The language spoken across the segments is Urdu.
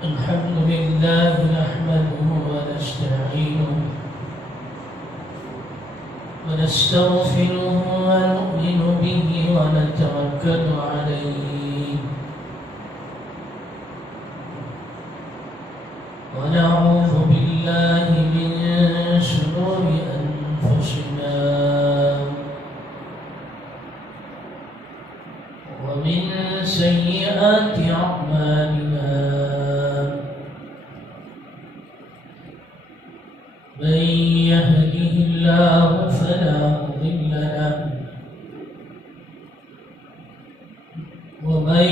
الحمد لله نحمده ونستعينه ونستغفره ونؤمن به ونتوكل عليه ونعوذ بالله من شرور أنفسنا ومن سيئات أعمالنا من يهده الله فلا مضل له ومن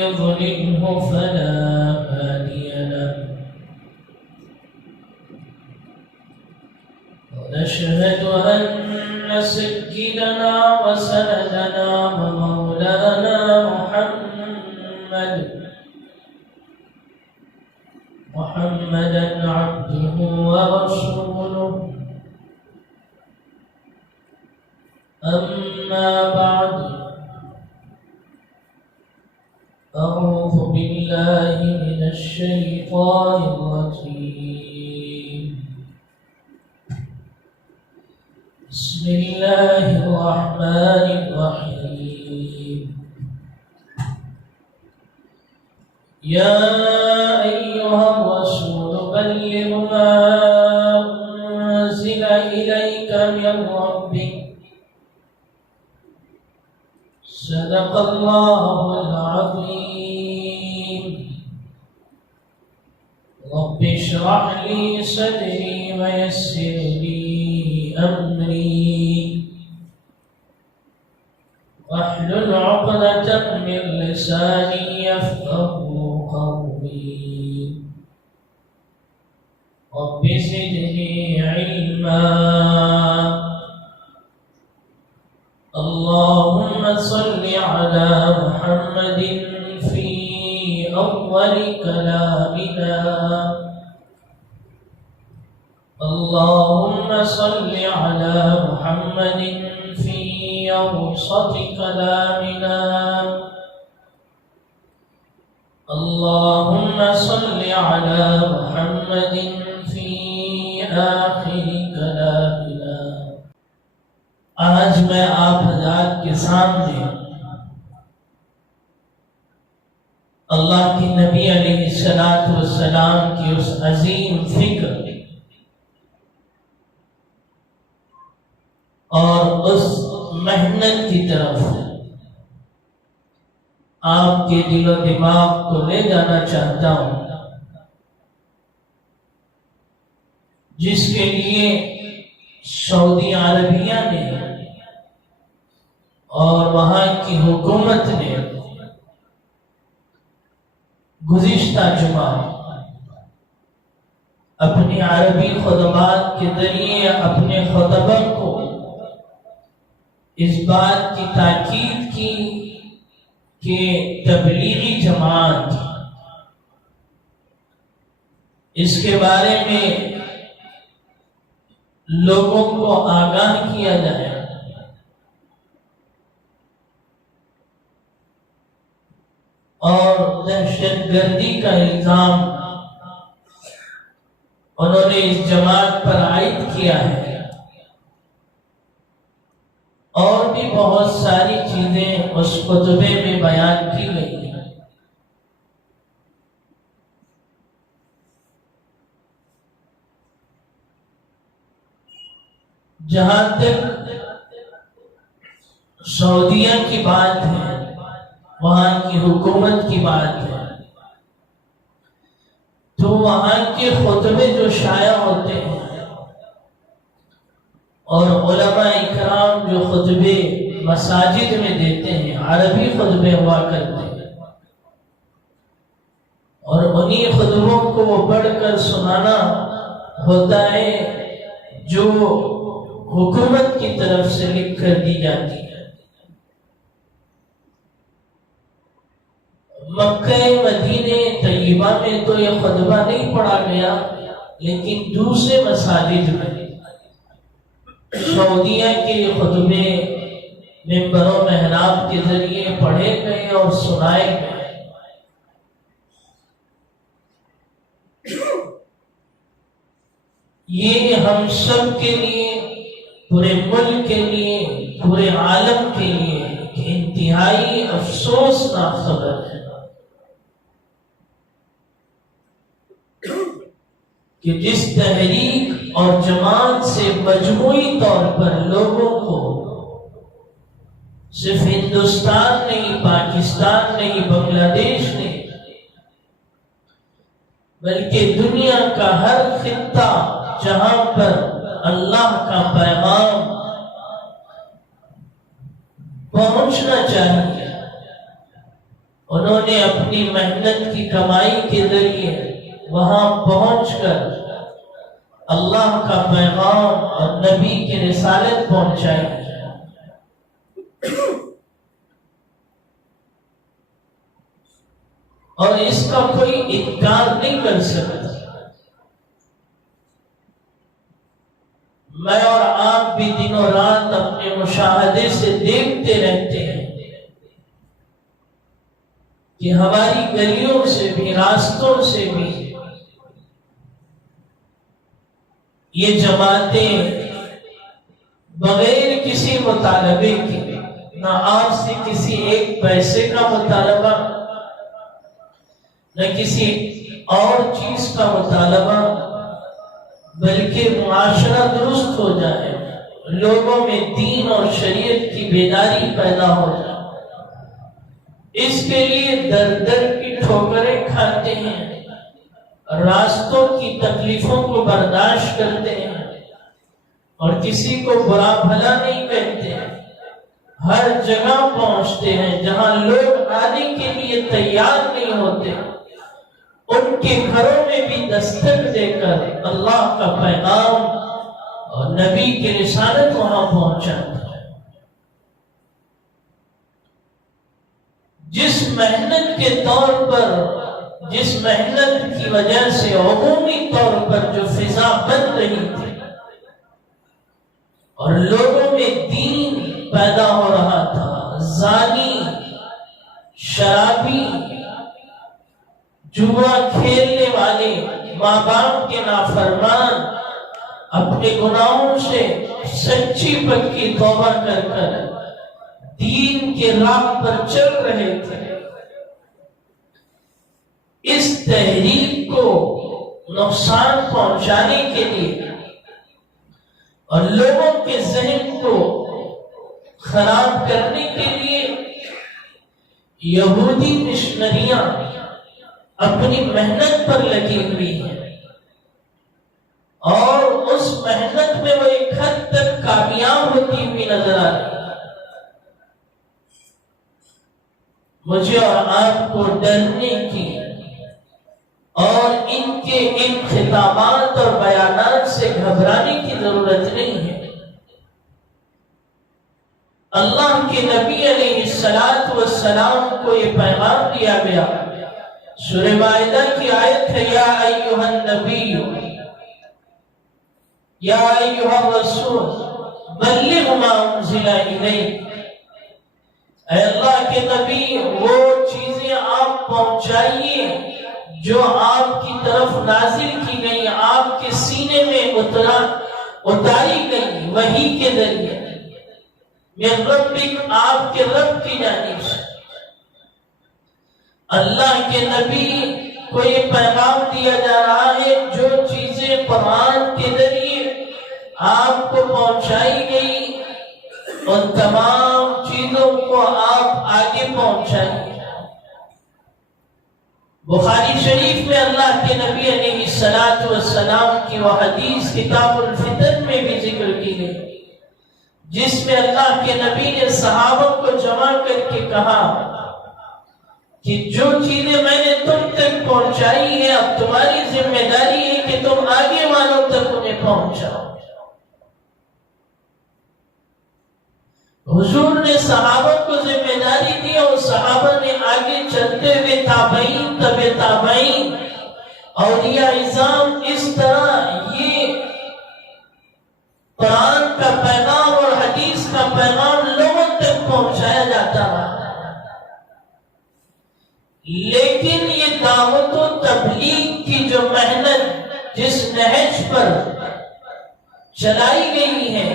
يضلله فلا هادي له ونشهد أن سيدنا وسندنا ومولانا محمدا عبده ورسوله أما بعد أعوذ بالله من الشيطان الرجيم بسم الله الرحمن الرحيم يا أيها الرسول بلغ ما أنزل إليك من ربك صدق الله العظيم رب اشرح لي صدري ويسر لي أمري واحلل عقدة من لساني يفقهوا قولي رب زدني علما اللهم صل على محمد في أول كلامنا اللهم صل على محمد في أوسط كلامنا اللهم صل على محمد في آخر كلامنا آج میں آپ حضرات کے سامنے اللہ کے نبی علیہ السلام کی اس عظیم فکر اور اس محنت کی طرف آپ کے دل و دماغ کو لے جانا چاہتا ہوں جس کے لیے سعودی عربیہ نے اور وہاں کی حکومت نے گزشتہ جمعہ اپنی عربی خطبات کے ذریعے اپنے خطبہ کو اس بات کی تاکید کی کہ تبلیغی جماعت اس کے بارے میں لوگوں کو آگاہ کیا جائے اور دہشت گردی کا الزام انہوں نے اس جماعت پر عائد کیا ہے اور بھی بہت ساری چیزیں اس خطبے میں بیان کی گئی ہیں جہاں تک سعودیہ کی بات ہے وہاں کی حکومت کی بات ہے تو وہاں کے خطبے جو شائع ہوتے ہیں اور علماء اکرام جو خطبے مساجد میں دیتے ہیں عربی خطبے ہوا کرتے ہیں اور انہی خطبوں کو وہ پڑھ کر سنانا ہوتا ہے جو حکومت کی طرف سے لکھ کر دی جاتی ہے مکہ مدینہ طیبہ میں تو یہ خطبہ نہیں پڑھا گیا لیکن دوسرے مساجد میں سعودیہ کے خطبے ممبر و محراب کے ذریعے پڑھے گئے اور سنائے گئے. یہ ہم سب کے لیے، پورے ملک کے لیے، پورے عالم کے لیے ایک انتہائی افسوسناک خبر ہے کہ جس تحریک اور جماعت سے مجموعی طور پر لوگوں کو صرف ہندوستان نہیں، پاکستان نہیں، بنگلہ دیش نہیں، بلکہ دنیا کا ہر خطہ جہاں پر اللہ کا پیغام پہنچنا چاہیے، انہوں نے اپنی محنت کی کمائی کے ذریعے وہاں پہنچ کر اللہ کا پیغام اور نبی کی رسالت پہنچائی، اور اس کا کوئی انکار نہیں کر سکتا۔ میں اور آپ بھی دنوں رات اپنے مشاہدے سے دیکھتے رہتے ہیں کہ ہماری گلیوں سے بھی، راستوں سے بھی یہ جماعتیں بغیر کسی مطالبے کے، نہ آپ سے کسی ایک پیسے کا مطالبہ، نہ کسی اور چیز کا مطالبہ، بلکہ معاشرہ درست ہو جائے، لوگوں میں دین اور شریعت کی بیداری پیدا ہو جائے، اس کے لیے در در کی ٹھوکریں کھاتے ہیں، راستوں کی تکلیفوں کو برداشت کرتے ہیں، اور کسی کو برا بھلا نہیں کہتے ہیں، ہر جگہ پہنچتے ہیں جہاں لوگ آنے کے لیے تیار نہیں ہوتے، ان کے گھروں میں بھی دستک دے کر اللہ کا پیغام اور نبی کی رسالت وہاں پہنچاتا ہے۔ جس محنت کے طور پر، جس محنت کی وجہ سے عمومی طور پر جو فضا بن رہی تھی اور لوگوں میں دین پیدا ہو رہا تھا، زانی، شرابی، جوا کھیلنے والے، ماں باپ کے نافرمان اپنے گناہوں سے سچی پکی توبہ کر کر دین کے راہ پر چل رہے تھے، اس تحریک کو نقصان پہنچانے کے لیے اور لوگوں کے ذہن کو خراب کرنے کے لیے یہودی مشنریاں اپنی محنت پر لگی ہوئی ہیں، اور اس محنت میں وہ ایک حد تک کامیاب ہوتی ہوئی نظر آ رہی ہے۔ مجھے اور آپ کو ڈرنے کی اور ان کے ان خطابات اور بیانات سے گھبرانے کی ضرورت نہیں ہے۔ اللہ کے نبی علیہ السلام کو یہ پیغام دیا گیا، سورہ مائدہ کی آیت ہے، یا ایھا النبی یا ایھا الرسول بلغ ما انزل الیک، اے اللہ کے نبی وہ چیزیں آپ پہنچائیے جو آپ کی طرف نازل کی گئی، آپ کے سینے میں اتاری گئی وحی کے ذریعے، من ربک، آپ کے رب کی جانب سے۔ اللہ کے نبی کو یہ پیغام دیا جا رہا ہے، جو چیزیں قرآن کے ذریعے آپ کو پہنچائی گئی ان تمام چیزوں کو آپ آگے پہنچائیں۔ بخاری شریف میں اللہ کے نبی علیہ السلام کی وہ حدیث کتاب الفتن میں بھی ذکر کی گئی، جس میں اللہ کے نبی نے صحابہ کو جمع کر کے کہا کہ جو چیزیں میں نے تم تک پہنچائی ہیں، اب تمہاری ذمہ داری ہے کہ تم آگے والوں تک انہیں پہنچاؤ۔ حضور نے صحابہ کو ذمہ داری دی اور صحابہ نے آگے چلتے ہوئے تابعین، تبع تابعین، اولیاء اعظام، اس طرح یہ قرآن کا پیغام اور حدیث کا پیغام لوگوں تک پہنچایا جاتا رہا۔ لیکن یہ دعوت و تبلیغ کی جو محنت، جس نہج پر چلائی گئی ہیں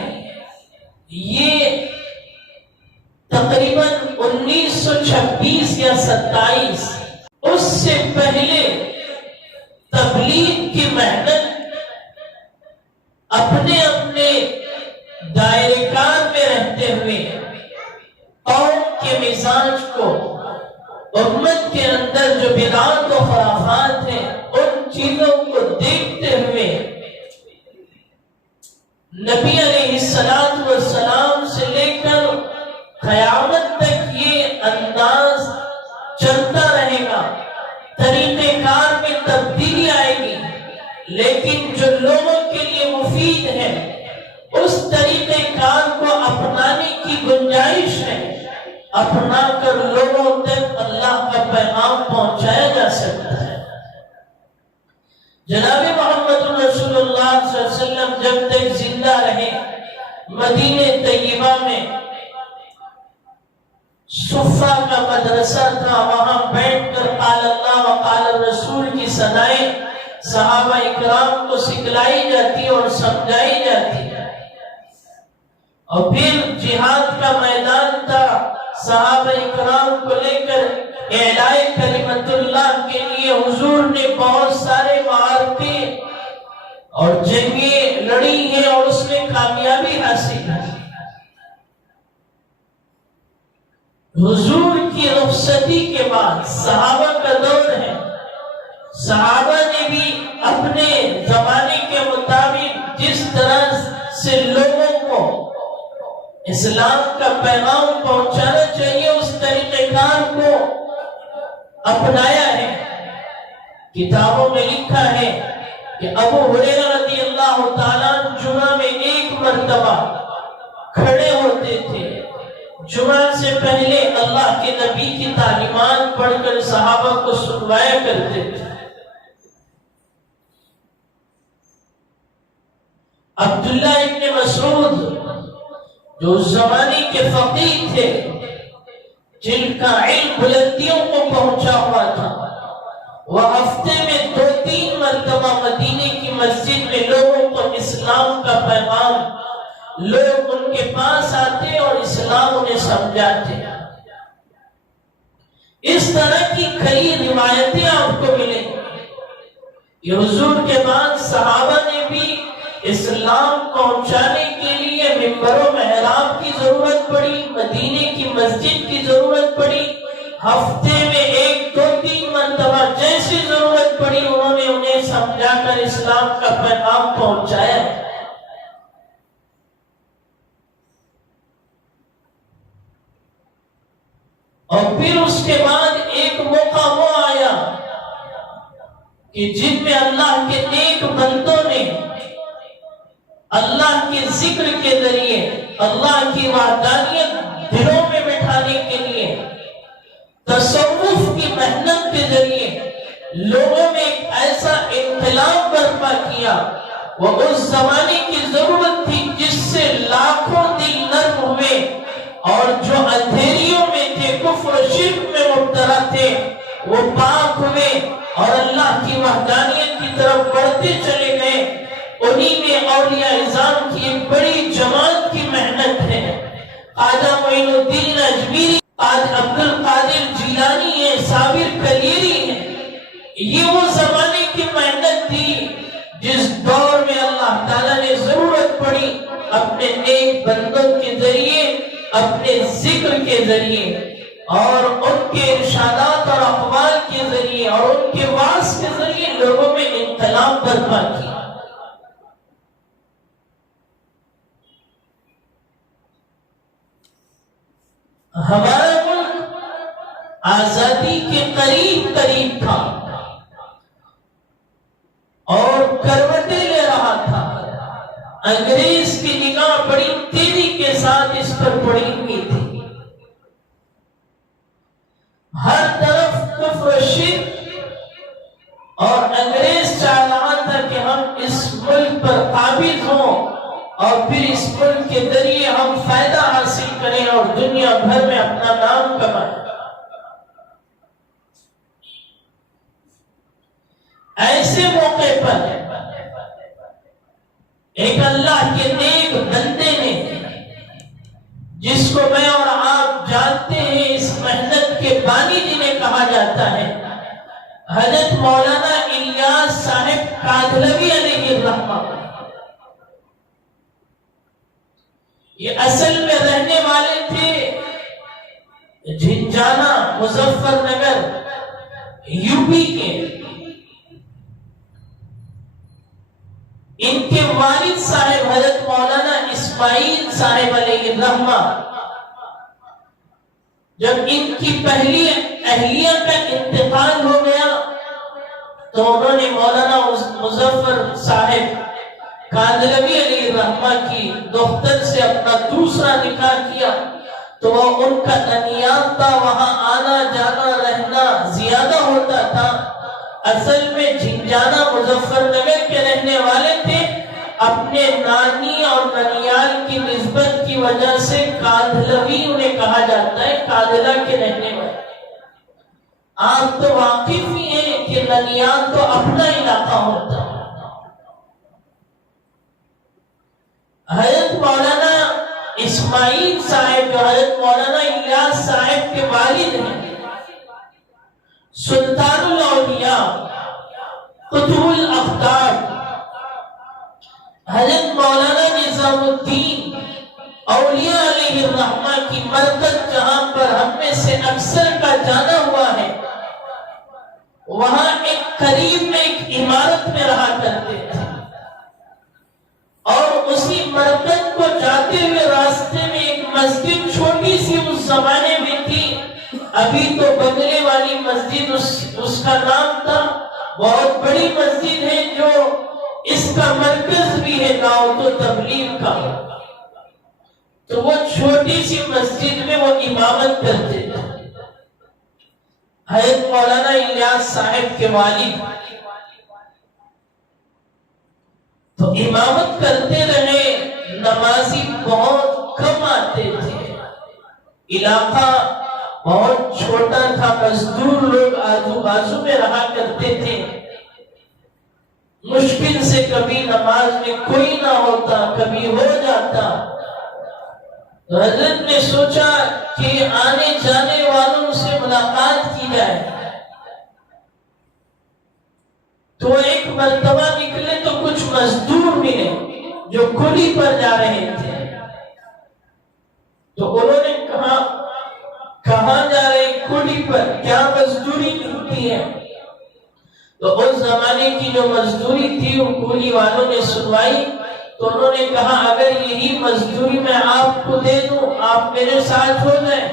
یہ تقریباً 1926 یا 27، اس سے پہلے تبلیغ کی محنت اپنے اپنے دائرے کار میں رہتے ہوئے قوم کے مزاج کو، امت کے اندر جو بدعات و خرافات ہیں ان چیزوں کو دیکھتے ہوئے نبی علیہ السلام سے لے کر قیامت تک یہ انداز چلتا رہے گا، طریقہ کار میں تبدیلی آئے گی، لیکن جو لوگوں کے لیے مفید ہے اس طریقہ کار کو اپنانے کی گنجائش ہے، اپنا کر لوگوں تک اللہ کا پیغام پہنچایا جا سکتا ہے۔ جناب محمد رسول اللہ صلی اللہ علیہ وسلم جب تک زندہ رہے مدینہ طیبہ میں صفہ کا مدرسہ تھا، وہاں بیٹھ کر قال اللہ و قال الرسول کی صدائیں صحابہ اکرام کو سکھلائی جاتی اور سمجھائی جاتی، اور پھر جہاد کا میدان تھا، صحابہ اکرام کو لے کر اعلاء کلمت اللہ کے لیے حضور نے بہت سارے معرکے اور جنگیں لڑی ہیں اور اس میں کامیابی حاصل کی۔ حضور کی رخصتی کے بعد صحابہ کا دور ہے، صحابہ نے بھی اپنے زمانے کے مطابق جس طرح سے لوگوں کو اسلام کا پیغام پہنچانا چاہیے اس طریقہ کار کو اپنایا ہے۔ کتابوں میں لکھا ہے کہ ابو ہریرہ رضی اللہ تعالیٰ جمعہ میں ایک مرتبہ کھڑے ہوتے تھے، جمعہ سے پہلے اللہ کے نبی کی تعلیمات پڑھ کر صحابہ کو سنوایا کرتے تھے۔ عبداللہ ابن مسعود جو اس زمانے کے فقیہ تھے، جن کا علم بلندیوں کو پہنچا ہوا تھا، وہ ہفتے میں 2-3 مرتبہ مدینے کی مسجد میں لوگوں کو اسلام کا پیغام، لوگ ان کے پاس آتے اور اسلام انہیں سمجھاتے۔ اس طرح کی کئی روایتیں آپ کو ملیں گی۔ حضور کے بعد صحابہ نے بھی اسلام پہنچانے کے لیے ممبر و محراب کی ضرورت پڑی، مدینے کی مسجد کی ضرورت پڑی، ہفتے میں 1-2-3 مرتبہ جیسی ضرورت پڑی انہوں نے انہیں سمجھا کر اسلام کا پیغام پہنچایا۔ اور پھر اس کے بعد ایک موقع وہ آیا کہ جن میں اللہ کے نیک بندوں نے اللہ کے ذکر کے ذریعے اللہ کی وحدانیت دلوں میں بٹھانے کے لیے تصوف کی محنت کے ذریعے لوگوں میں ایک ایسا انقلاب برپا کیا، وہ اس زمانے کی ضرورت تھی جس سے لاکھوں دل نرم ہوئے، اور جو اندھیریوں میں تھے، کفر و شرک میں مبتلا تھے، وہ پاک ہوئے اور اللہ کی وحدانیت کی طرف بڑھتے چلے گئے۔ انہی میں اولیاء اعظام کی ایک بڑی جماعت کی محنت ہے۔ خواجہ معین الدین اجمیری، عبد القادر جیلانی ہے، صابر کلیری ہے، یہ وہ زمانے کی محنت تھی جس دور میں اللہ تعالیٰ نے ضرورت پڑی اپنے نیک بندوں کے ذریعے، اپنے ذکر کے ذریعے اور ان کے ارشادات اور اقوال کے ذریعے اور ان کے وعظ کے ذریعے لوگوں میں انقلاب برپا کیا۔ ہمارا ملک آزادی کے قریب تھا اور کروٹیں لے رہا تھا، انگریز کی نگاہ بڑی تیزی کے ساتھ اس پر پڑی ہوئی تھی، ہر طرف کفر و شرک، اور انگریز چاہ رہا تھا کہ ہم اس ملک پر قابض ہوں اور پھر اس ملک کے ذریعے ہم فائدہ حاصل کریں اور دنیا بھر میں اپنا نام کمائیں۔ ایسے موقع پر ایک اللہ کے نیک بندے نے، جس کو میں اور آپ جانتے ہیں، اس محنت کے بانی جنہیں کہا جاتا ہے، حضرت مولانا الیاس صاحب کاندھلوی علیہ الرحمہ، یہ اصل میں رہنے والے تھے جھنجھانا مظفر نگر یو پی کے۔ ان کے والد صاحب حضرت مولانا اسماعیل صاحب علیہ الرحمہ، جب ان کی پہلی اہلیہ کا انتقال ہو گیا تو انہوں نے مولانا مظفر صاحب کاندھلوی علیہ الرحمہ کی دختر سے اپنا دوسرا نکاح کیا، تو وہ ان کا ننیال تھا، وہاں آنا جانا رہنا زیادہ ہوتا تھا۔ اصل میں جھنجھانا مظفر نگر کے رہنے والے تھے، اپنے نانی اور ننیال کی نسبت کی وجہ سے کاندھلوی انہیں کہا جاتا ہے، کاندھلا کے رہنے والے۔ آپ تو واقف ہی ہیں کہ ننیال تو اپنا علاقہ ہوتا ہے۔ حضرت مولانا اسماعیل صاحب جو حضرت مولانا الیاس صاحب کے والد ہیں، سلطان الاولیاء، قطب الاقطاب، حضرت مولانا نظام الدین اولیاء علیہ الرحمہ کی مرکز، جہاں پر ہم میں سے اکثر کا جانا ہوا ہے، وہاں ایک قریب میں ایک عمارت میں رہا کرتے تھے، اور اسی مرکز کو جاتے ہوئے راستے میں ایک مسجد چھوٹی سی اس زمانے میں تھی، ابھی تو بنگلے والی مسجد اس کا نام تھا، بہت بڑی مسجد ہے جو اس کا مرکز بھی ہے دعوت و تبلیغ کا، تو وہ چھوٹی سی مسجد میں وہ امامت کرتے تھے۔ حضرت مولانا الیاس صاحب کے والد تو امامت کرتے رہے، نمازی بہت کم آتے تھے، علاقہ بہت چھوٹا تھا، مزدور لوگ آزو بازو میں رہا کرتے تھے، مشکل سے کبھی نماز میں کوئی نہ ہوتا، کبھی ہو جاتا، تو حضرت نے سوچا کہ آنے جانے والوں سے ملاقات کی جائے، تو ایک مرتبہ نکلے تو کچھ مزدور ملے جو کلی پر جا رہے تھے، تو انہوں نے کہا کہاں جا رہے ہیں؟ کلی پر، کیا مزدوری ملتی ہے؟ تو اس زمانے کی جو مزدوری تھی وہ کلی والوں نے سنوائی، تو انہوں نے کہا اگر یہی مزدوری میں آپ کو دے دوں آپ میرے ساتھ ہو جائیں،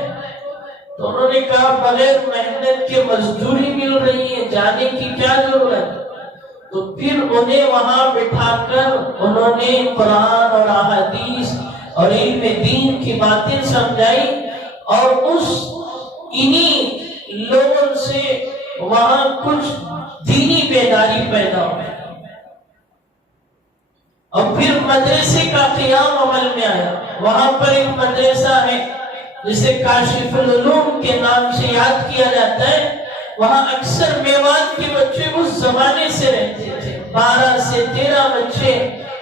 تو انہوں نے کہا بغیر محنت کے مزدوری مل رہی ہے، جانے کی کیا ضرورت؟ تو پھر انہیں وہاں بٹھا کر انہوں نے قرآن اور احادیث اور علم دین کی باتیں سمجھائی، اور انہی لوگوں سے وہاں کچھ دینی بیداری پیدا ہوئی، اور پھر مدرسے کا قیام عمل میں آیا۔ وہاں پر ایک مدرسہ ہے جسے کاشف العلوم کے نام سے یاد کیا جاتا ہے، وہاں اکثر میوات کے بچے اس زمانے سے رہتے تھے، 12 سے 13 بچے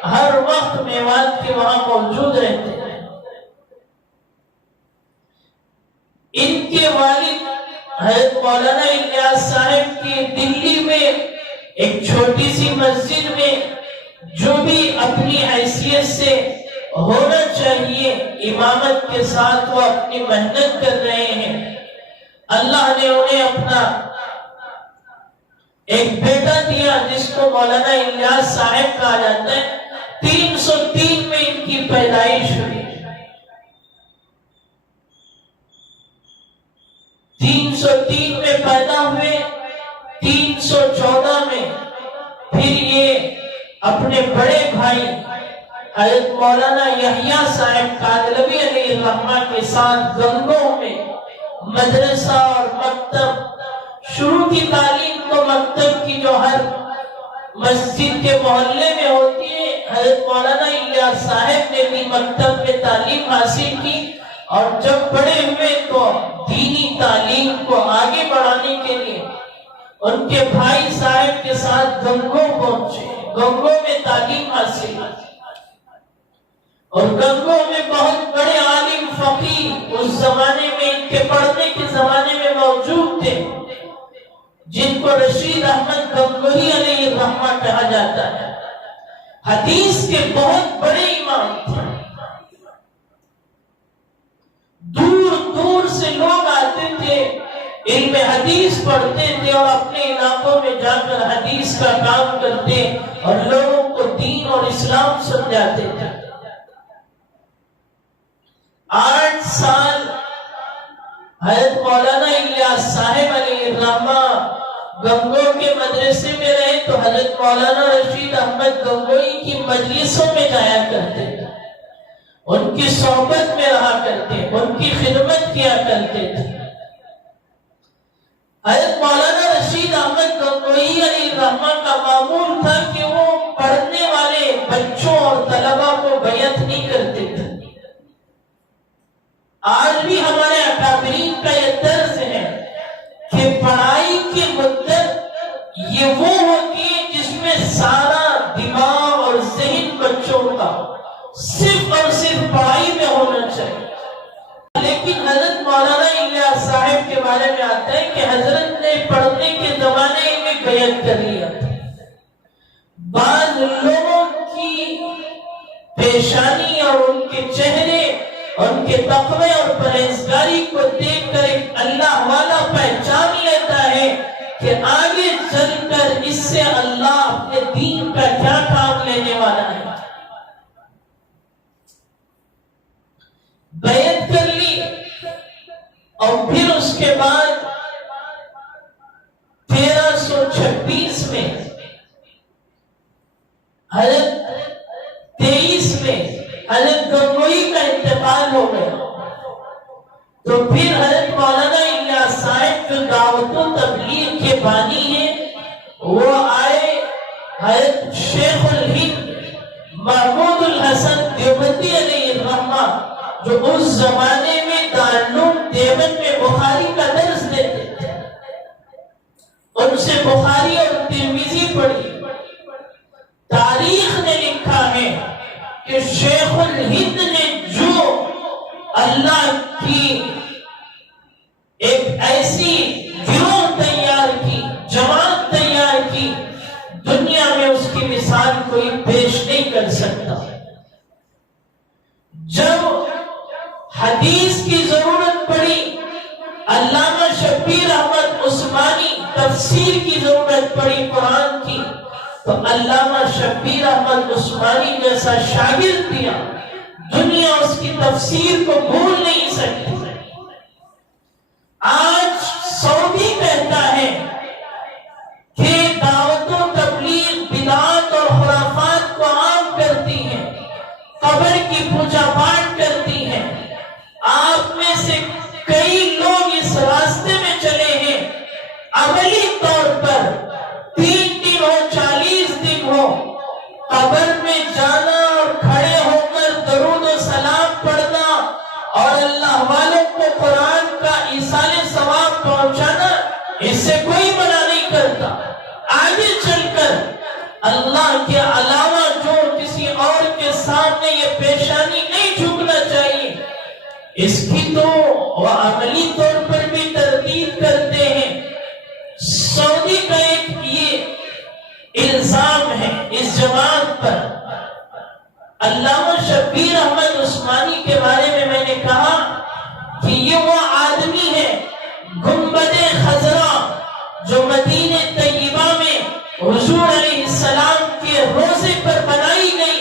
ہر وقت میوات کے وہاں موجود رہتے تھے۔ ان کے والد حضرت مولانا الیاس صاحب کی دلی میں ایک چھوٹی سی مسجد میں جو بھی اپنی حیثیت سے ہونا چاہیے امامت کے ساتھ وہ اپنی محنت کر رہے ہیں۔ اللہ نے انہیں اپنا ایک بیٹا دیا جس کو مولانا الیاس صاحب کہا جاتا ہے۔ 303 میں ان کی پیدائش ہوئی، 303 میں پیدا ہوئے، 314 میں پھر یہ اپنے بڑے بھائی حضرت مولانا یحییٰ صاحب کاندھلوی علیہ الرحمہ کے ساتھ گنگوں میں مدرسہ اور مکتب شروع کی تعلیم تو مکتب کی جو ہر مسجد کے محلے میں ہوتی ہے، حضرت مولانا الیاس صاحب نے بھی مکتب میں تعلیم حاصل کی، اور جب بڑے ہوئے تو دینی تعلیم کو آگے بڑھانے کے لیے ان کے بھائی صاحب کے ساتھ گنگوں پہنچے، گنگوں میں تعلیم حاصل کی۔ اور گنگوں میں بہت بڑے عالم فقیر اس زمانے میں ان کے پڑھنے کے زمانے میں موجود تھے، جن کو رشید احمد گنگوہی علیہ الرحمہ کہا جاتا ہے۔ حدیث کے بہت بڑے امام تھے، دور دور سے لوگ آتے تھے، علم حدیث پڑھتے تھے اور اپنے علاقوں میں جا کر حدیث کا کام کرتے اور لوگوں کو دین اور اسلام سمجھاتے تھے۔ 8 سال حضرت مولانا الیاس صاحب علیہ الرحمہ گنگو کے مدرسے میں رہے تو حضرت مولانا رشید احمد گنگوئی کی مجلسوں میں جایا کرتے تھے، ان کی صحبت میں رہا کرتے، ان کی خدمت کیا کرتے تھے۔ حضرت مولانا رشید احمد گنگوئی علیہ الرحمہ کا معمول تھا کہ وہ پڑھنے والے بچوں اور طلباء کو بیعت نہیں کرتے تھے۔ آج بھی ہمارے اکابرین کا یہ طرز ہے کہ پڑھائی کی مدت یہ وہ ہوتی ہے جس میں سارا دماغ اور ذہن بچوں کا صرف اور صرف پڑھائی میں ہونا چاہیے۔ لیکن حضرت مولانا الیاس صاحب کے بارے میں آتا ہے کہ حضرت نے پڑھنے کے زمانے میں بیعت کر لیا تھا۔ بعض لوگوں کی پیشانی اور ان کے چہرے، ان کے تقوی اور پرہیزگاری کو دیکھ کر ایک اللہ والا پہچان لیتا ہے کہ آگے چل کر اس سے اللہ اپنے دین کا کیا کام لینے والا ہے۔ بیعت کر لی اور پھر اس کے بعد 1326 میں حضرت 23 میں حضرت گنگوئی کا انتقال ہو گیا، تو پھر حضرت مولانا الیاس صاحب جو دعوت و تبلیغ کے بانی ہیں وہ آئے، حضرت شیخ الہند محمود الحسن دیوبندی علیہ الرحمہ جو اس زمانے میں دارالعلوم دیوبند میں بخاری کا درس دیتے تھے، ان سے بخاری اور ترمذی پڑھی۔ تاریخ نے لکھا ہے کہ شیخ الہند نے جو اللہ کی ایک ایسی گروہ تیار کی، جماعت تیار کی، دنیا میں اس کی مثال کوئی پیش نہیں کر سکتا۔ جب حدیث کی ضرورت پڑی، علامہ شبیر احمد عثمانی تفسیر کی ضرورت پڑی قرآن کی، تو علامہ شبیر احمد عثمانی جیسا شاگرد دیا، دنیا اس کی تفسیر کو بھول نہیں سکتی۔ آج سعودی کہتا ہے کہ دعوت و تبلیغ بدعات اور خرافات کو عام کرتی ہے، قبر کی پوجا پاٹ کرتی ہے۔ آپ میں سے کئی لوگ اس راستے میں چلے ہیں، عملی طور پر 3 دن ہو 40 دن ہو قبر میں جانا اور کھڑے ہو کر درود و سلام پڑھنا اور اللہ والوں کو قرآن کا ایصال ثواب پہنچانا، اس سے کوئی منع نہیں کرتا۔ آگے چل کر اللہ کے علاوہ جو کسی اور کے سامنے یہ پیشانی نہیں جھکنا چاہیے، اس کی تو وہ عملی طور پر بھی تردید کرتے ہیں۔ سعودی کا ایک یہ الزام ہے اس جماعت پر۔ علامہ شبیر احمد عثمانی کے بارے میں نے کہا کہ یہ وہ آدمی ہے گنبد خضرا جو مدینہ طیبہ میں حضور علیہ السلام کے روزے پر بنائی گئی،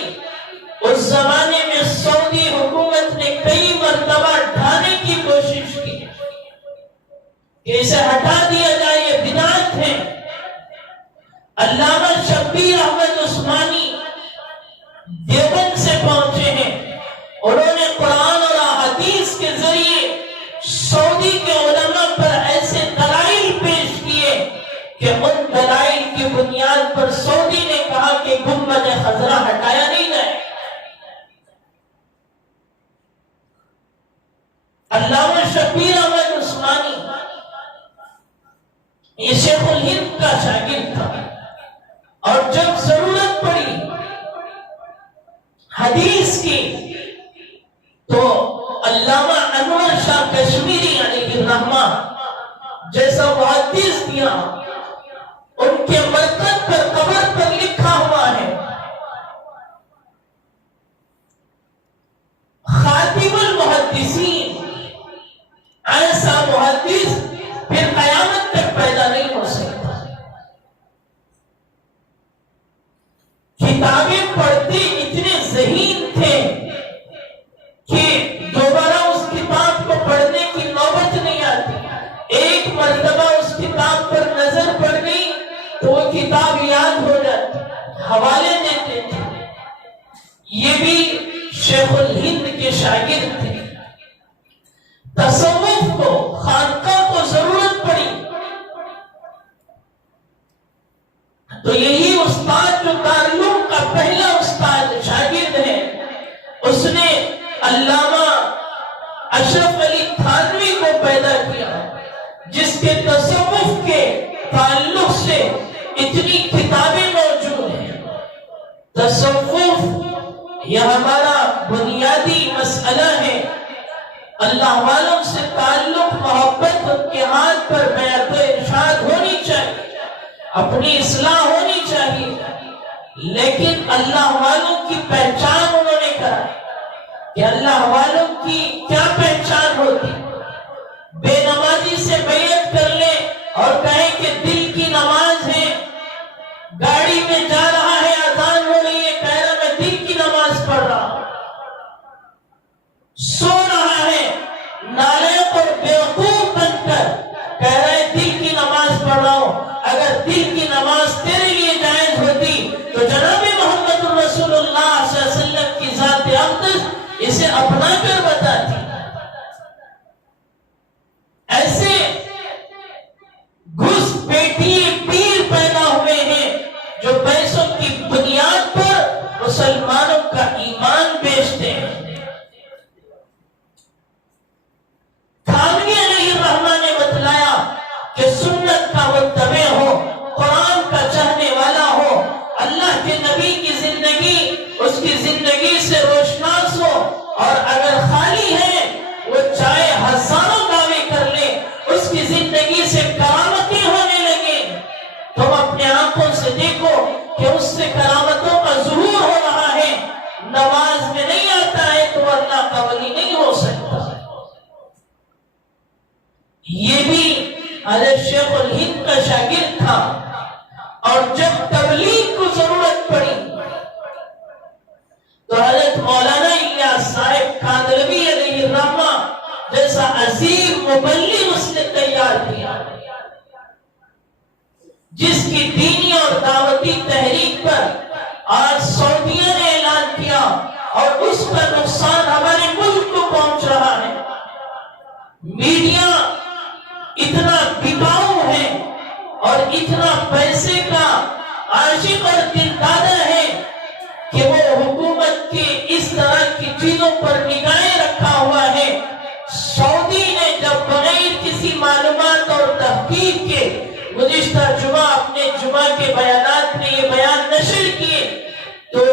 اس زمانے میں سعودی حکومت نے کئی مرتبہ ڈھانے کی کوشش کی کہ اسے ہٹا دیا جائے، یہ بدعت ہے۔ علامہ شبیر احمد عثمانی دیوبند سے پہنچے ہیں، انہوں نے قرآن اور احادیث کے ذریعے سعودی کے علماء پر ایسے دلائل پیش کیے کہ ان دلائل کی بنیاد پر سعودی نے کہا کہ گنبد خضرا ہٹایا نہیں جائے۔ علامہ شبیر احمد عثمانی یہ شیخ الہند کا شاگرد تھا، اور جب ضرورت پڑی حدیث کی الرحمہ جیسا محدث دیا، ان کے مرکز پر قبر پر لکھا ہوا ہے خاتم المحدثین، ایسا محدث پھر قیامت تک پیدا نہیں ہو سکتا۔ کتابیں پڑھتے اتنے ذہین تھے کہ دوبارہ اس کتاب کو پڑھنے کی نوبت نہیں آتی، ایک مرتبہ اس کتاب پر نظر پڑ گئی تو وہ کتاب یاد ہو جاتی، حوالے دیتے تھے۔ یہ بھی شیخ الہند کے شاگرد تھے۔ تصوف کو، خانقاہ کو ضرورت پڑی تو یہی استاد جو دارالعلوم کا پہلا استاد شاگرد ہے، اس نے علامہ اشرف علی تھانوی کو پیدا کیا، جس کے تصوف کے تعلق سے اتنی کتابیں موجود ہیں۔ تصوف یہ ہمارا بنیادی مسئلہ ہے۔ اللہ والوں سے تعلق، محبت ان کے ہاتھ پر بیعت و ارشاد ہونی چاہیے، اپنی اصلاح ہونی چاہیے، لیکن اللہ والوں کی پہچان انہوں نے کرا کہ اللہ والوں کی کیا پہچان ہوتی؟ بے نمازی سے بیعت کر لے اور کہیں کہ دل کی نماز ہے، گاڑی میں جا رہا ہے، اذان ہو رہی ہے، کہہ رہا میں دل کی نماز پڑھ رہا ہوں، سو رہا ہے نالائق اور بیوقوف بن کر کہہ رہا ہے دل کی نماز پڑھ رہا ہوں۔ اگر دل کی نماز تیرے لیے جائز ہوتی تو جناب محمد رسول اللہ صلی اللہ علیہ وسلم کی ذات اقدس اسے اپنا کر بتاتی۔ ایسے گھس بیٹی پیر پیدا ہوئے ہیں جو پیسوں کی بنیاد پر مسلمانوں کا ایمان بیچتے ہیں۔ تھانوی علیہ الرحمہ نے بتلایا کہ سنت کا متبع ہو، قرآن کا چاہنے والا ہو، اللہ کے نبی کی زندگی اس کی زندگی سے روشناس ہو، اور اگر خالی ہے وہ چاہے ہزاروں دعوے کر لے، اس کی زندگی سے کرامتیں ہونے لگے، تم اپنے آنکھوں سے دیکھو کہ اس سے کرامتوں کا ظہور ہو رہا ہے، نماز میں نہیں آتا ہے تو اللہ کا ولی نہیں ہو سکتا۔ یہ بھی حضرت شیخ الہند کا شاگرد تھا، اور جب تبلیغ کو ضرورت پڑی تو حضرت مولانا الیاس صاحب کاندھلوی علیہ الرحمہ جیسا عظیم مبلغ اس نے تیار کیا، جس کی دینی اور دعوتی تحریک پر آج سعودیہ نے اعلان کیا اور اس کا نقصان ہمارے ملک کو پہنچ رہا ہے۔ میڈیا اتنا بکاؤ ہے اور اتنا پیسے کا عاشق اور دلدادہ ہے کہ وہ حکومت کے اس طرح کی چیزوں پر نگاہیں رکھا ہوا ہے۔ سعودی نے جب بغیر کسی معلومات اور تحقیق کے گزشتہ جمعہ اپنے جمعہ کے بیانات میں یہ بیان نشر کیے تو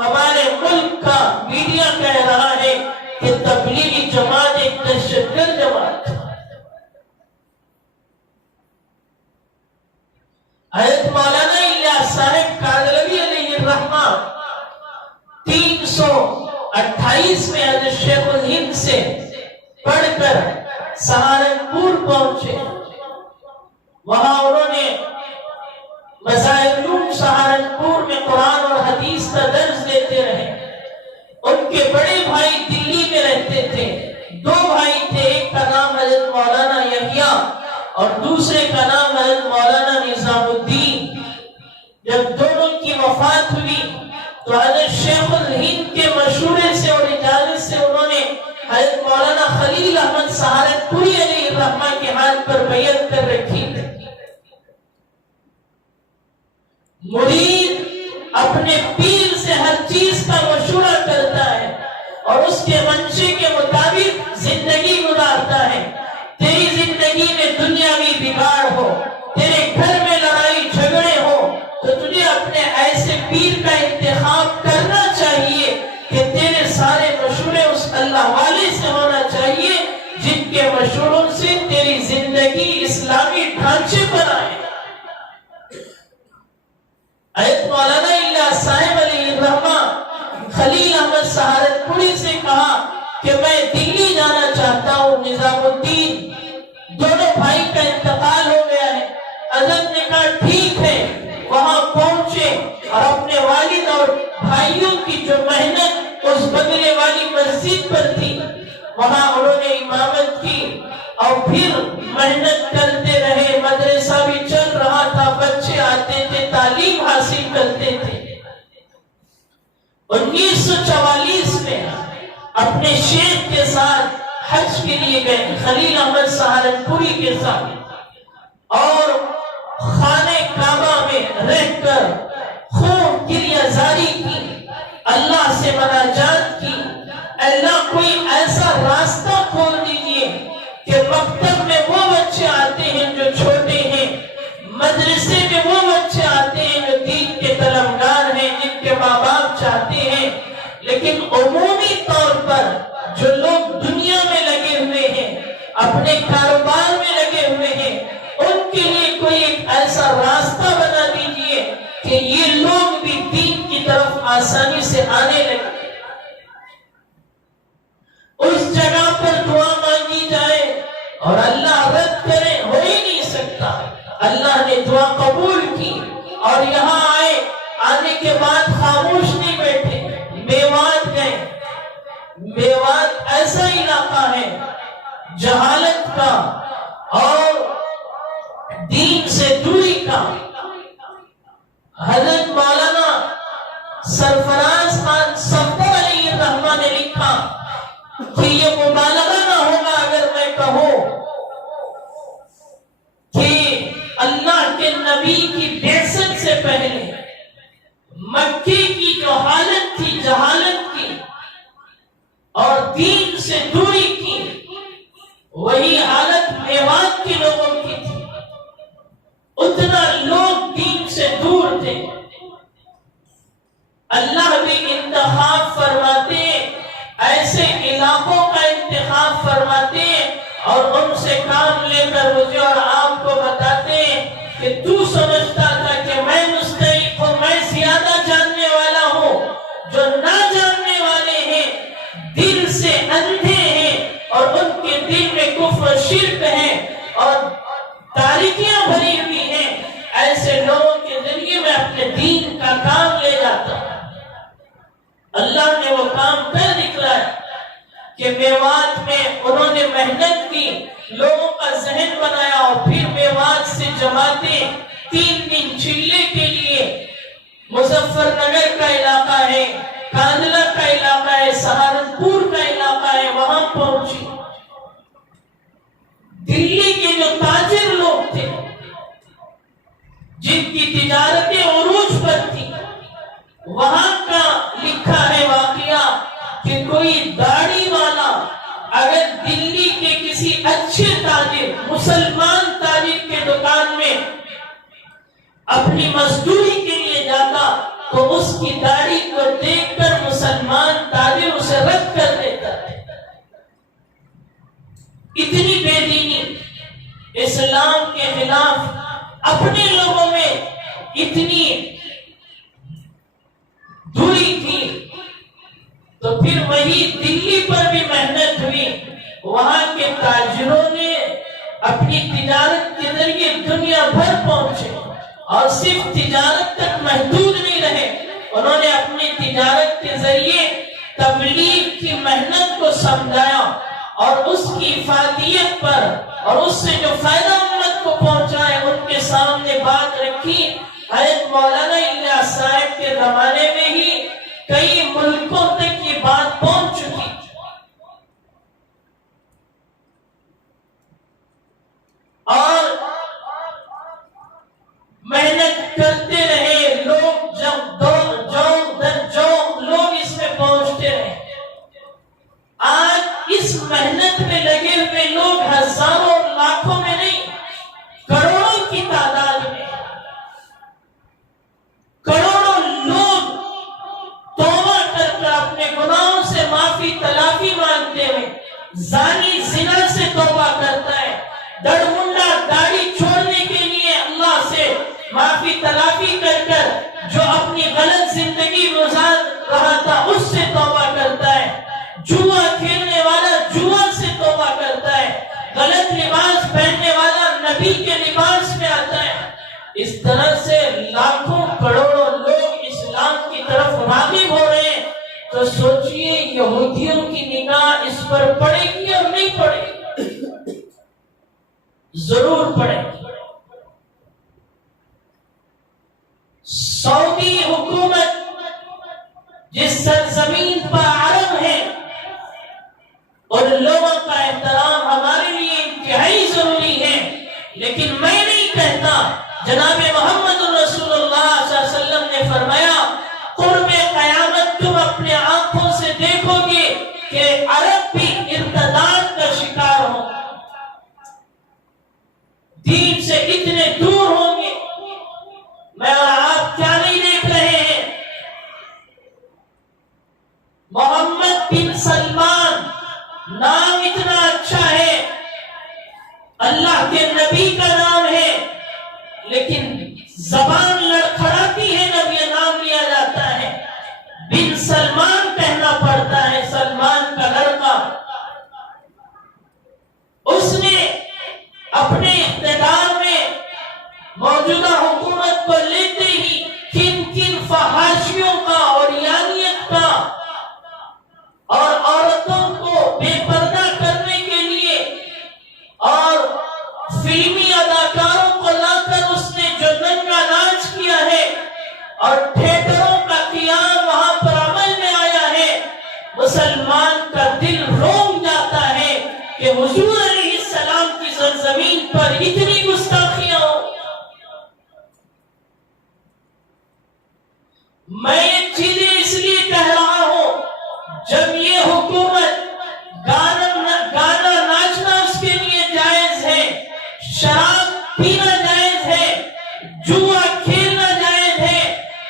ہمارے ملک کا میڈیا کہہ رہا ہے کہ تبلیغی جماعت ایک دہشت گرد جماعت ہے۔ حضرت مولانا الیاس صاحب کاندھلوی علیہ الرحمہ 328 میں حضرت شیخ الہند سے پڑھ کر سہارنپور پہنچے، وہاں انہوں نے مسائل علوم سہارنپور میں قرآن اور حدیث کا درس دیتے رہے۔ ان کے بڑے بھائی دلی میں رہتے تھے، دو بھائی تھے، ایک کا نام حضرت مولانا یحییٰ اور دوسرے کا نام حضرت مولانا نظام الدین۔ جب دونوں کی وفات ہوئی تو حضرت شیخ الہند کے مشورے سے اور اجازت سے انہوں نے حضرت مولانا خلیل احمد سہارنپوری علیہ الرحمہ کے ہاتھ پر بیعت کر رکھی۔ مرید اپنے پیر سے ہر چیز کا مشورہ کرتا ہے اور اس کے منشے کے مطابق زندگی گزارتا ہے۔ تیری زندگی میں دنیاوی بگاڑ ہو، تیرے گھر میں لڑائی جھگڑے ہو تو تجھے اپنے ایسے پیر کا انتخاب کرنا چاہیے کہ تیرے سارے مشورے اس اللہ والے سے ہونا چاہیے جن کے مشوروں سے تیری زندگی اسلامی ڈھانچے پر آئے۔ حضرت مولانا الیاس صاحب علیہ الرحمہ خلیل احمد سہارنپوری سے کہا کہ میں دلی جانا چاہتا ہوں، نظام الدین دونوں بھائی کا انتقال ہو گیا ہے۔ حضرت نے کہا ٹھیک ہے، وہاں پہنچے اور اپنے والد اور بھائیوں کی جو محنت اس بنگلے والی مسجد پر تھی وہاں انہوں نے امامت کی اور پھر محنت کرتے رہے۔ مدرسہ بھی چل رہا تھا، بچے آتے تھے، تعلیم حاصل کرتے تھے۔ 1944 میں اپنے شیخ کے ساتھ حج کے لیے گئے، خلیل احمد سہارنپوری کے ساتھ، اور خانہ کعبہ میں رہ کر خوب گریہ زاری کی، اللہ سے مناجات کی، اللہ کوئی ایسا راستہ کھول دیجئے کہ مکتب میں وہ بچے آتے ہیں جو چھوٹے ہیں، مدرسے میں وہ بچے آتے ہیں جو دین کے طلبگار ہیں، جن کے ماں باپ چاہتے ہیں، لیکن عمومی طور پر جو لوگ دنیا میں لگے ہوئے ہیں، اپنے کاروبار میں لگے ہوئے ہیں، ان کے لیے کوئی ایک ایسا راستہ بنا دیجئے کہ یہ لوگ بھی دین کی طرف آسانی سے آنے لگے۔ اس جگہ پر دعا مانگی جائے اور اللہ رد کرے، ہو ہی نہیں سکتا۔ اللہ نے دعا قبول کی اور یہاں آئے، آنے کے بعد خاموش نہیں بیٹھے، میوات گئے۔ میوات ایسا علاقہ ہے جہالت کا اور دین سے دوری کا۔ حضرت مولانا سرفراز خان صفدر علیہ الرحمہ نے لکھا کہ یہ مبالغہ نہ ہوگا اگر میں کہوں کہ اللہ کے نبی کی بعثت سے پہلے مکے کی جو حالت تھی جہالت کی اور دین سے دوری کی، وہی حالت میوات کے لوگوں کی تھی۔ اتنا لوگ دین سے دور تھے۔ اللہ بھی انتخاب فرماتے ہیں، ایسے علاقوں کا انتخاب فرماتے ہیں اور ان سے کام لے کر مجھے اور آپ کو بتاتے ہیں کہ تو سمجھتا تھا کہ میں مستحق ہوں، میں زیادہ جاننے والا ہوں۔ جو نہ جاننے والے ہیں، دل سے اندھے ہیں اور ان کے دل میں کفر و شرک ہے اور تاریکیاں بھری ہوئی ہیں، ایسے لوگوں کے ذریعے میں اپنے دین کا کام لے جاتا ہوں۔ اللہ نے وہ کام کر دکھلایا کہ میوات میں انہوں نے محنت کی، لوگوں کا ذہن بنایا اور پھر میوات سے جماعتیں 3 دن چلے کے لیے مظفر نگر کا علاقہ ہے، کاندلہ کا علاقہ ہے، سہارنپور کا علاقہ ہے، وہاں پہنچی۔ دلی کے جو تاجر لوگ تھے جن کی تجارتیں عروج پر تھی، وہاں کا لکھا ہے واقعہ کہ کوئی داڑھی والا اگر دلی کے کسی اچھے تاجر، مسلمان تاجر کے دکان میں اپنی مزدوری کے لیے جاتا تو اس کی داڑھی کو دیکھ کر مسلمان تاجر اسے رد کر دیتا تھا۔ اتنی بے دینی، اسلام کے خلاف، اپنے لوگوں میں اتنی دوری تھی۔ تو پھر وہی دلی پر بھی محنت ہوئی، وہاں کے تاجروں نے اپنی تجارت کے ذریعے دنیا بھر پہنچے اور صرف تجارت تک محدود نہیں رہے، انہوں نے اپنی تجارت کے ذریعے تبلیغ کی محنت کو سمجھایا اور اس کی افادیت پر اور اس سے جو فائدہ امت کو پہنچا ہے ان کے سامنے بات رکھی۔ حضرت مولانا الیاس صاحب کے زمانے میں ہی کئی ملکوں تک یہ بات پہنچ چکی اور محنت کرتے رہے لوگ، جب لوگ اس میں پہنچتے رہے۔ آج اس محنت میں لگے ہوئے لوگ ہزاروں اور لاکھوں میں نہیں، کروڑوں کی تعداد میں، کروڑوں لوگ توبہ کر کر اپنے گناہوں سے معافی تلافی مانگتے ہوئے، زانی زنا سے توبہ کی تلافی کر کر جو اپنی غلط زندگی گزار رہا تھا اس سے توبہ کرتا ہے، جوا کھیلنے والا جوا سے توبہ کرتا ہے، غلط لباس پہننے والا نبی کے لباس میں آتا ہے۔ اس طرح سے لاکھوں کروڑوں لوگ اسلام کی طرف راغب ہو رہے ہیں، تو سوچئے یہودیوں کی نگاہ اس پر پڑے گی اور نہیں پڑے گی؟ ضرور پڑے گی۔ سعودی حکومت جس سرزمین پر عرب ہے، ان لوگوں کا احترام ہمارے لیے انتہائی ضروری ہے، لیکن میں نہیں کہتا۔ جناب محمد رسول اللہ صلی اللہ علیہ وسلم نے فرمایا قرب قیامت تم اپنے آنکھوں سے دیکھو گے کہ عرب بھی ارتداد کا شکار ہوں، دین سے اتنے دور ہوں گے۔ میں اور آپ کیا نہیں دیکھ رہے ہیں؟ محمد بن سلمان نام اتنا اچھا ہے، اللہ کے نبی کا نام ہے، لیکن زبان لڑکھڑاتی ہے جب یہ نام لیا جاتا ہے۔ بن سلمان کہنا پڑتا ہے، سلمان کا لڑکا۔ اس نے اپنے اقتدار میں موجودہ حکومت کو لیتے ہی کن کن فحاشیوں کا اور یانیت کا اور عورتوں کو بے پردہ کرنے کے لیے اور فلمی اداکاروں کو لا کر اس نے جو ننگا ناچ کیا ہے اور تھیٹروں کا قیام وہاں پر عمل میں آیا ہے، مسلمان کا دل روم جاتا ہے کہ حضور علیہ السلام کی سرزمین پر اتنی گستاخیاں ہوں۔ میں یہ چیزیں اس لیے کہہ رہا ہوں، جب یہ حکومت گانا ناچنا اس کے لیے جائز ہے، شراب پینا جائز ہے، جوا کھیلنا جائز ہے،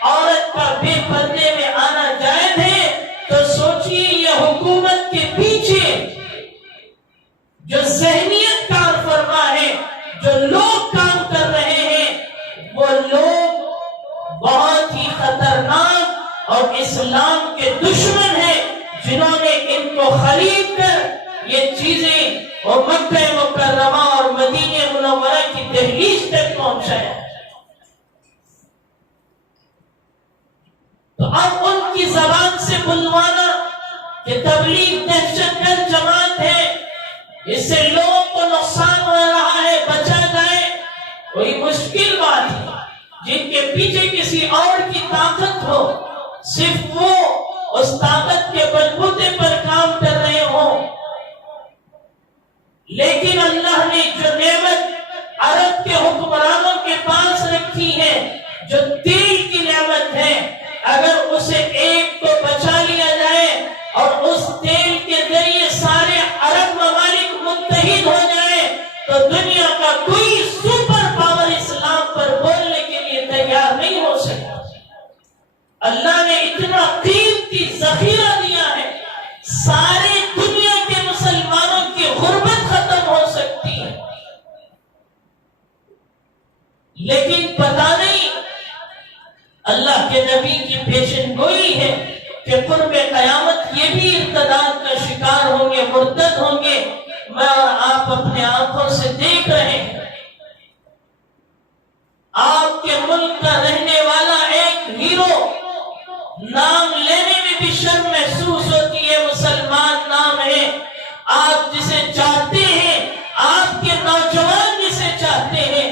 عورت کا بے پردے میں آنا جائز ہے، تو سوچئے یہ حکومت کے پیچھے جو ذہنیت کار فرما ہے، جو لوگ کام کر رہے ہیں، وہ لوگ بہت ہی خطرناک اور اسلام کے دشمن ہیں، جنہوں نے ان کو خرید کر یہ چیزیں اور مکہ مکرمہ اور مدینہ منورہ کی دہلیز تک پہنچایا۔ تو اب ان کی زبان سے بلوانا کہ تبلیغ دہشت گرد جماعت ہے، اس سے لوگوں کو نقصان ہو رہا ہے، بچا جائے، کوئی مشکل بات ہے۔ جن کے پیچھے کسی اور کی طاقت ہو، صرف وہ اس طاقت کے بلبوتے پر کام کر رہے ہوں، لیکن اللہ نے جو نعمت عرب کے حکمرانوں کے پاس رکھی ہے، جو تیل کی نعمت ہے، اگر اسے ایک کو بچا لیا جائے اور اس تیل کے ذریعے سارے عرب ممالک متحد ہو جائے تو دنیا کا کوئی سپر پاور اسلام پر بولنے کے لیے تیار نہیں ہو سکتا۔ اللہ نے اتنا قیمتی ذخیرہ دیا ہے، سارے دنیا کے مسلمانوں کی غربت ختم ہو سکتی ہے، لیکن پتہ نہیں اللہ کے نبی کی پیشن گوئی ہے کہ قرب قیامت یہ بھی ارتداد کا شکار ہوں گے، مرتد ہوں گے۔ میں اور آپ اپنے آنکھوں سے دیکھ رہے ہیں، آپ کے ملک کا رہنے والا ایک ہیرو، نام لینے میں بھی شرم محسوس ہوتی ہے، مسلمان نام ہے، آپ جسے چاہتے ہیں، آپ کے نوجوان جسے چاہتے ہیں،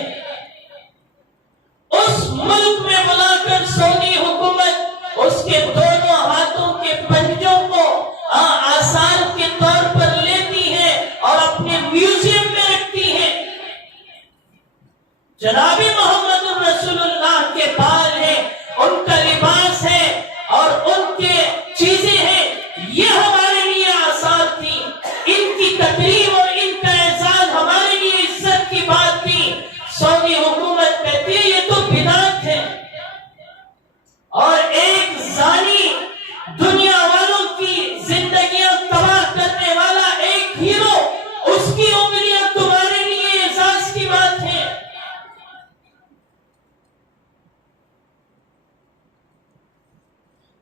اس ملک میں بلا کر سعودی حکومت اس کے دونوں ہاتھوں کے پنجوں کو آثار کے طور پر لیتی ہے اور اپنے میوزیم میں رکھتی ہے۔ جناب محمد رسول اللہ کے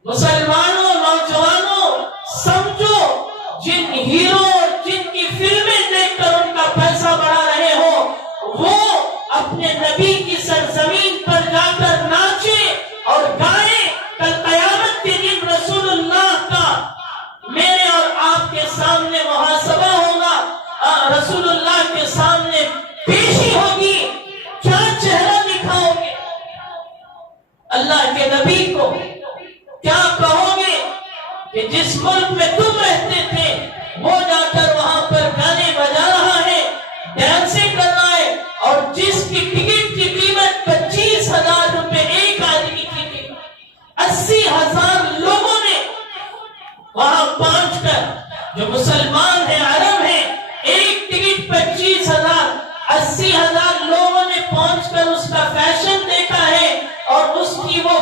مسلمانوں، نوجوانوں، سمجھو جن ہیرو جن کی فلمیں دیکھ کر ان کا پیسہ بڑھا رہے ہو، وہ اپنے نبی کی سرزمین پر جا کر ناچے اور گائیں، کل قیامت کے دن رسول اللہ کا میرے اور آپ کے سامنے محاسبہ ہوگا، رسول اللہ کے سامنے پیشی ہوگی، کیا چہرہ دکھاؤ گے اللہ کے نبی کو؟ کیا کہو گے کہ جس ملک میں تم رہتے تھے وہ جا کر وہاں پر گانے بجا رہا ہے، ڈانسنگ کر رہا ہے، اور جس کی ٹکٹ کی قیمت 25,000 روپے ایک آدمی کی تھی، 80,000 لوگوں نے وہاں پہنچ کر، جو مسلمان ہیں، عرب ہیں، ایک ٹکٹ 25,000، 80,000 لوگوں نے پہنچ کر اس کا فیشن دیکھا ہے اور اس کی وہ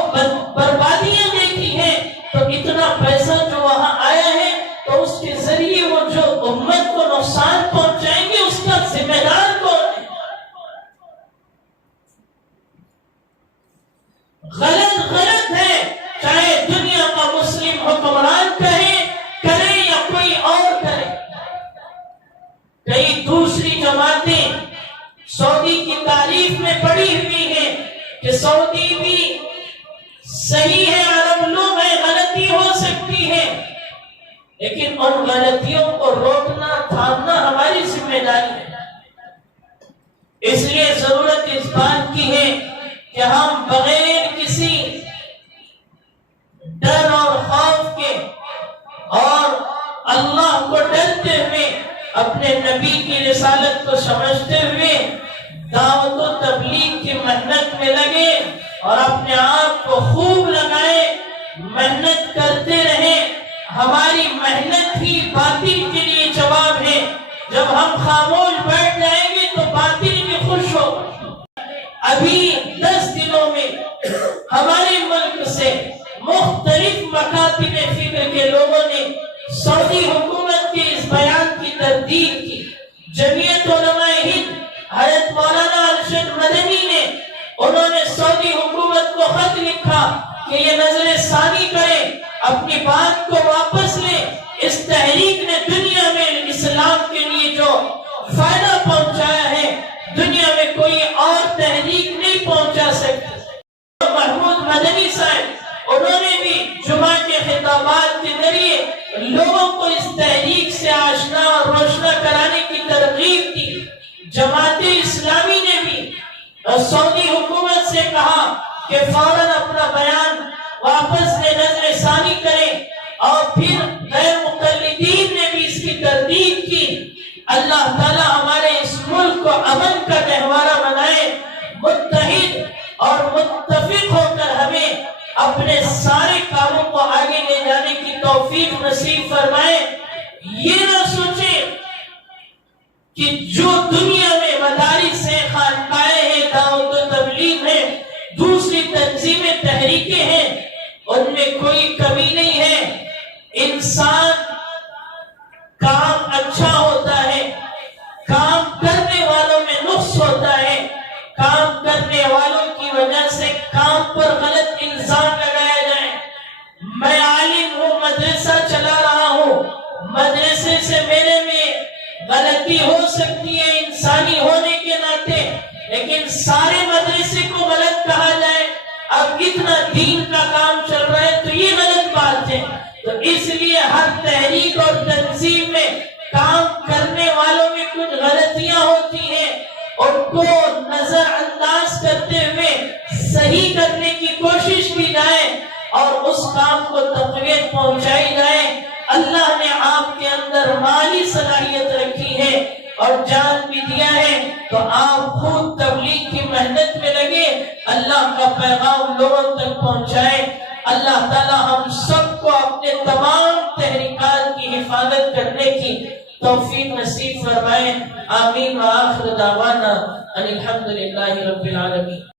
بربادیاں دیکھی ہیں، تو اتنا پیسہ جو وہاں آیا ہے تو اس کے ذریعے وہ جو امت کو نقصان پہنچائیں گے اس کا ذمہ دار کون ہے؟ غلط ہے، چاہے دنیا کا مسلم حکمران کرے یا کوئی اور کرے۔ کئی دوسری جماعتیں سعودی کی تعریف میں پڑی ہوئی ہیں کہ سعودی بھی صحیح ہے، عرب لوگ ہیں، غلطی ہو سکتی ہے، لیکن ان غلطیوں کو روکنا تھامنا ہماری ذمہ داری ہے۔ اس لیے ضرورت اس بات کی ہے کہ ہم بغیر کسی ڈر اور خوف کے اور اللہ کو ڈرتے ہوئے، اپنے نبی کی رسالت کو سمجھتے ہوئے دعوت و تبلیغ کی محنت میں لگے اور اپنے آپ کو خوب لگائے، محنت کرتے رہے۔ ہماری محنت ہی باطل کے لیے جواب ہے۔ جب ہم خاموش بیٹھ جائیں گے تو باطل بھی خوش ہوگا۔ ابھی 10 دنوں میں ہمارے ملک سے مختلف مکاتب فکر کے لوگوں نے سعودی حکومت کے اس بیان کی تردید کی۔ جمعیت علماء ہند حضرت مولانا ارشد مدنی نے، انہوں نے سعودی حکومت کو خط لکھا کہ یہ نظر ثانی کرے، اپنی بات کو واپس لے۔ اس تحریک نے دنیا میں اسلام کے لیے جو فائدہ پہنچایا ہے، دنیا میں کوئی اور تحریک نہیں پہنچا سکتی۔ محمود مدنی صاحب، انہوں نے بھی جمعہ کے خطابات کے ذریعے لوگوں کو اس تحریک سے آشنا اور روشنا کرانے کی ترغیب دی۔ جماعت اسلامی نے بھی سعودی حکومت سے کہا کہ فوراً اپنا بیان واپس لے، نظر ثانی کریں، اور پھر غیر مقلدین نے بھی اس کی تردید کی۔ اللہ تعالی ہمارے اس ملک کو امن کا گہوارہ بنائے، متحد اور متفق ہو کر ہمیں اپنے سارے کاموں کو آگے لے جانے کی توفیق نصیب فرمائے۔ یہ نہ سوچیں کہ جو دنیا میں مدارس ہیں، خانقاہیں ہیں، دعوت و تبلیغ ہیں، دوسری تنظیمیں، تحریکیں ہیں، ان میں کوئی کمی نہیں ہے۔ انسان کام اچھا ہوتا ہے، کام کرنے والوں میں نقص ہوتا ہے، کام کرنے والوں کی وجہ سے کام پر غلط الزام لگایا جائے۔ میں عالم ہوں، مدرسہ چلا رہا ہوں، مدرسے سے میرے میں غلطی ہو سکتی ہے انسانی ہونے کے ناطے، لیکن سارے مدرسے کو غلط کہا جائے، اب اتنا دین کا کام چل رہا ہے تو یہ غلط بات ہے۔ تو اس لیے ہر تحریک اور تنظیم میں کام کرنے والوں میں کچھ غلطیاں ہوتی ہیں، ان کو نظر انداز کرتے ہوئے صحیح کرنے کی کوشش کی جائے اور اس کام کو تقویت پہنچائی جائے۔ اللہ نے آپ کے اندر مالی صلاحیت رکھی ہے اور جان بھی دیا ہے، تو آپ خود تبلیغ کی محنت میں لگے، اللہ کا پیغام لوگوں تک پہنچائے۔ اللہ تعالی ہم سب کو اپنے تمام تحریکات کی حفاظت کرنے کی توفیق نصیب فرمائے۔ آمین۔ وآخر دعوانا ان الحمدللہ رب العالمین۔